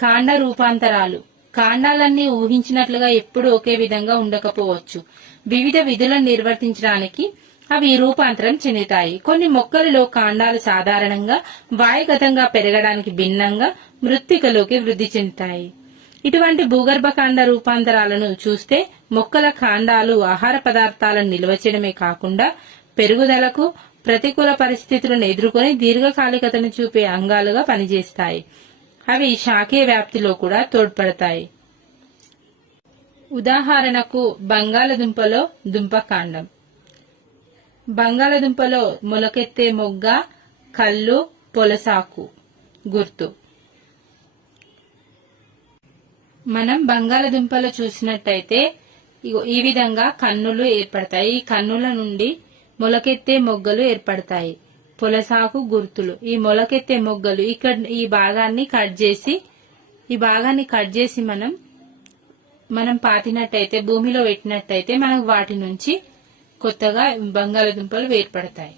కాండ రూపాంతరాలు. కాండాలన్నీ ఊహించినట్లుగా ఎప్పుడూ ఒకే విధంగా ఉండకపోవచ్చు. వివిధ విధులను నిర్వర్తించడానికి అవి రూపాంతరం చెందుతాయి. కొన్ని మొక్కలలో కాండాలు సాధారణంగా వాయుగతంగా పెరగడానికి భిన్నంగా మృత్తికలోకి వృద్ధి చెందుతాయి. ఇటువంటి భూగర్భ కాండ రూపాంతరాలను చూస్తే మొక్కల కాండాలు ఆహార పదార్థాలను నిల్వ చేయడమే కాకుండా పెరుగుదలకు, ప్రతికూల పరిస్థితులను ఎదుర్కొని దీర్ఘకాలికతను చూపే అంగాలుగా పనిచేస్తాయి. అవి శాఖీయ వ్యాప్తిలో కూడా తోడ్పడతాయి. ఉదాహరణకు బంగాళదుంపలో దుంపకాండం. బంగాళదుంపలో మొలకెత్తే మొగ్గ, కళ్ళు, పొలసాకు గుర్తు. మనం బంగాళదుంపలో చూసినట్టయితే ఈ విధంగా కన్నులు ఏర్పడతాయి. ఈ కన్నుల నుండి మొలకెత్తే మొగ్గలు ఏర్పడతాయి. పొలసాకు గుర్తులు. ఈ మొలకెత్తే మొగ్గలు ఇక్కడ ఈ భాగాన్ని కట్ చేసి మనం పాతినట్టయితే, భూమిలో పెట్టినట్టయితే మనకు వాటి నుంచి కొత్తగా బంగాళదుంపలు ఏర్పడతాయి.